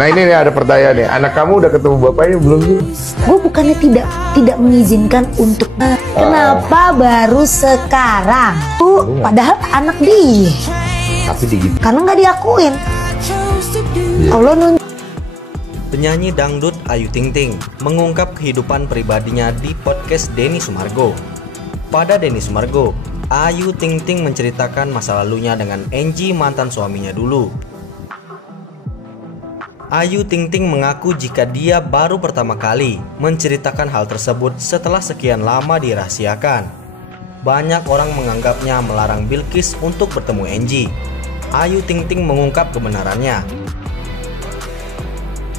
Nah ini nih ada pertanyaan nih, anak kamu udah ketemu bapaknya belum sih? Gue bukannya tidak mengizinkan untuk kenapa baru sekarang tuh, padahal anak dia. Tapi digigit. Karena nggak diakuin. Allah nunjuk. Penyanyi dangdut Ayu Ting Ting mengungkap kehidupan pribadinya di podcast Denny Sumargo. Pada Denny Sumargo, Ayu Ting Ting menceritakan masa lalunya dengan Enji, mantan suaminya dulu. Ayu Ting Ting mengaku jika dia baru pertama kali menceritakan hal tersebut setelah sekian lama dirahasiakan. Banyak orang menganggapnya melarang Bilkis untuk bertemu Enji. Ayu Ting Ting mengungkap kebenarannya.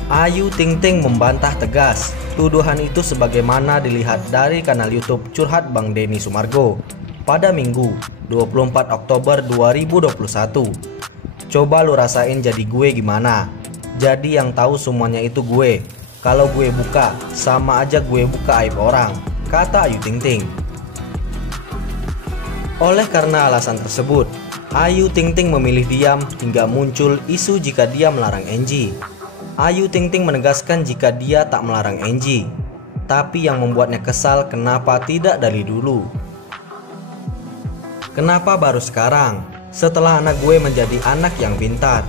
Ayu Ting Ting membantah tegas tuduhan itu sebagaimana dilihat dari kanal YouTube Curhat Bang Denny Sumargo pada Minggu 24 Oktober 2021. Coba lu rasain jadi gue gimana? Jadi yang tahu semuanya itu gue. Kalau gue buka, sama aja gue buka aib orang, kata Ayu Ting Ting. Oleh karena alasan tersebut, Ayu Ting Ting memilih diam hingga muncul isu jika dia melarang Enji. Ayu Ting Ting menegaskan jika dia tak melarang Enji, tapi yang membuatnya kesal kenapa tidak dari dulu. Kenapa baru sekarang? Setelah anak gue menjadi anak yang pintar,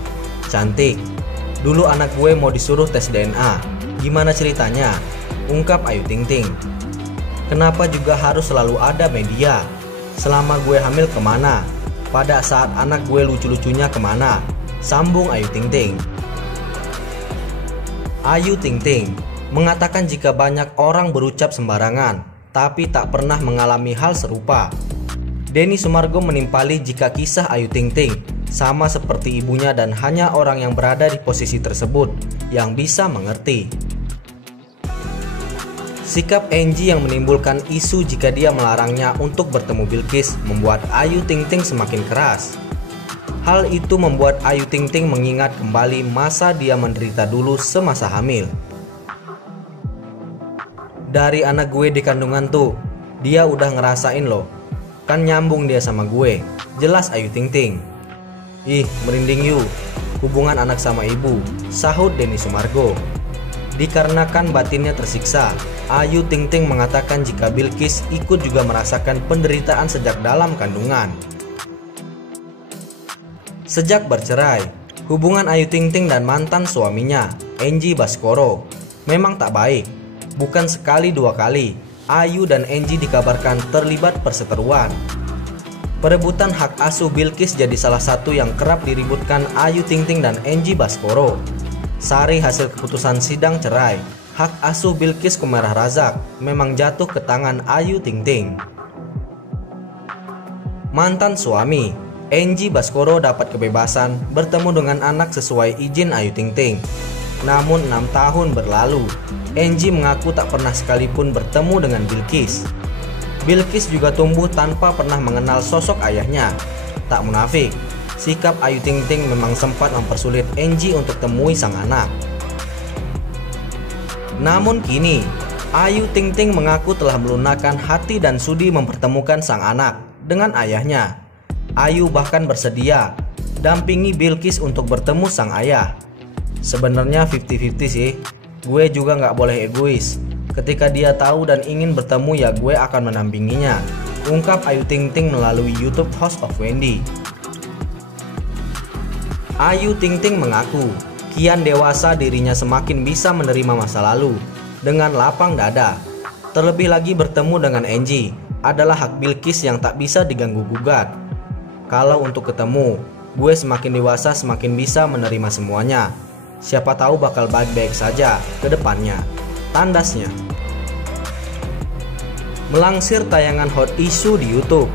cantik. Dulu anak gue mau disuruh tes DNA. Gimana ceritanya? Ungkap Ayu Ting Ting. Kenapa juga harus selalu ada media? Selama gue hamil kemana? Pada saat anak gue lucu-lucunya kemana? Sambung Ayu Ting Ting. Ayu Ting Ting mengatakan jika banyak orang berucap sembarangan, tapi tak pernah mengalami hal serupa. Denny Sumargo menimpali jika kisah Ayu Ting Ting sama seperti ibunya dan hanya orang yang berada di posisi tersebut yang bisa mengerti. Sikap Enji yang menimbulkan isu jika dia melarangnya untuk bertemu Bilkis membuat Ayu Ting Ting semakin keras. Hal itu membuat Ayu Ting Ting mengingat kembali masa dia menderita dulu semasa hamil. Dari anak gue di kandungan tuh, dia udah ngerasain loh. Kan nyambung dia sama gue, jelas Ayu Ting Ting. Ih, merinding you, hubungan anak sama ibu, sahut Denny Sumargo. Dikarenakan batinnya tersiksa, Ayu Ting Ting mengatakan jika Bilkis ikut juga merasakan penderitaan sejak dalam kandungan. Sejak bercerai, hubungan Ayu Ting Ting dan mantan suaminya, Enji Baskoro, memang tak baik. Bukan sekali dua kali, Ayu dan Enji dikabarkan terlibat perseteruan. Perebutan hak asuh Bilkis jadi salah satu yang kerap diributkan Ayu Ting Ting dan Enji Baskoro. Sari hasil keputusan sidang cerai, hak asuh Bilkis Kumairah Razak memang jatuh ke tangan Ayu Ting Ting. Mantan suami, Enji Baskoro dapat kebebasan bertemu dengan anak sesuai izin Ayu Ting Ting. Namun 6 tahun berlalu, Enji mengaku tak pernah sekalipun bertemu dengan Bilkis. Bilkis juga tumbuh tanpa pernah mengenal sosok ayahnya. Tak munafik, sikap Ayu Ting Ting memang sempat mempersulit Enji untuk temui sang anak. Namun kini, Ayu Ting Ting mengaku telah melunakkan hati dan sudi mempertemukan sang anak dengan ayahnya. Ayu bahkan bersedia dampingi Bilkis untuk bertemu sang ayah. Sebenarnya 50-50 sih, gue juga gak boleh egois. Ketika dia tahu dan ingin bertemu ya gue akan mendampinginya, ungkap Ayu Ting Ting melalui YouTube House of Wendy. Ayu Ting Ting mengaku kian dewasa dirinya semakin bisa menerima masa lalu dengan lapang dada. Terlebih lagi bertemu dengan Enji adalah hak Bilkis yang tak bisa diganggu gugat. Kalau untuk ketemu, gue semakin dewasa semakin bisa menerima semuanya. Siapa tahu bakal baik-baik saja ke depannya, tandasnya. Melansir tayangan hot issue di YouTube,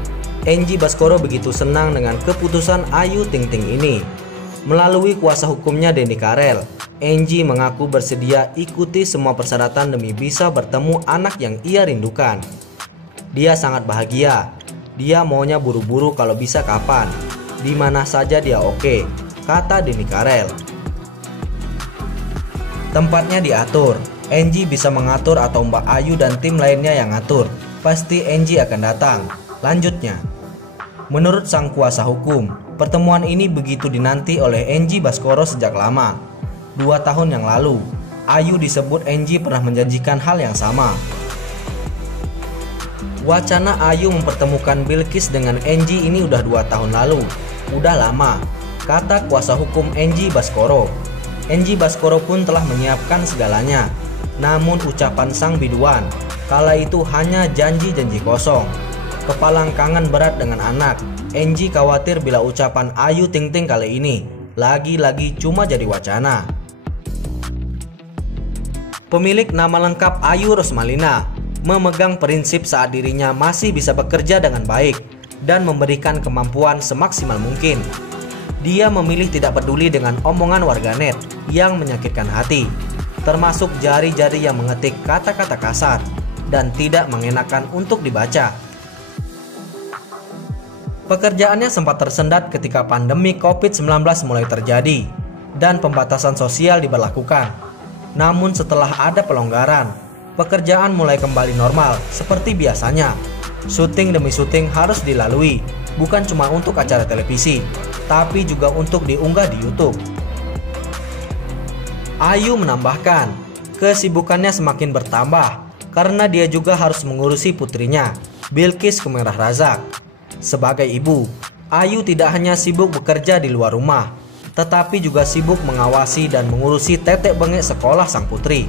Enji Baskoro begitu senang dengan keputusan Ayu Ting Ting ini. Melalui kuasa hukumnya Denny Karel, Enji mengaku bersedia ikuti semua persyaratan demi bisa bertemu anak yang ia rindukan. Dia sangat bahagia. Dia maunya buru-buru kalau bisa kapan, di mana saja dia oke, kata Denny Karel. Tempatnya diatur, Enji bisa mengatur atau Mbak Ayu dan tim lainnya yang ngatur. Pasti Enji akan datang, lanjutnya. Menurut sang kuasa hukum, pertemuan ini begitu dinanti oleh Enji Baskoro sejak lama. 2 tahun yang lalu, Ayu disebut Enji pernah menjanjikan hal yang sama. Wacana Ayu mempertemukan Bilqis dengan Enji ini udah 2 tahun lalu. Udah lama, kata kuasa hukum Enji Baskoro. Enji Baskoro pun telah menyiapkan segalanya. Namun ucapan sang biduan kala itu hanya janji-janji kosong. Kepalang kangen berat dengan anak. Enji khawatir bila ucapan Ayu Ting Ting kali ini lagi-lagi cuma jadi wacana. Pemilik nama lengkap Ayu Rosmalina memegang prinsip saat dirinya masih bisa bekerja dengan baik dan memberikan kemampuan semaksimal mungkin. Dia memilih tidak peduli dengan omongan warganet yang menyakitkan hati, termasuk jari-jari yang mengetik kata-kata kasar dan tidak mengenakan untuk dibaca. Pekerjaannya sempat tersendat ketika pandemi COVID-19 mulai terjadi dan pembatasan sosial diberlakukan. Namun setelah ada pelonggaran, pekerjaan mulai kembali normal seperti biasanya. Syuting demi syuting harus dilalui, bukan cuma untuk acara televisi, tapi juga untuk diunggah di YouTube. Ayu menambahkan, kesibukannya semakin bertambah karena dia juga harus mengurusi putrinya, Bilqis Kumerah Razak. Sebagai ibu, Ayu tidak hanya sibuk bekerja di luar rumah, tetapi juga sibuk mengawasi dan mengurusi tetek bengek sekolah sang putri.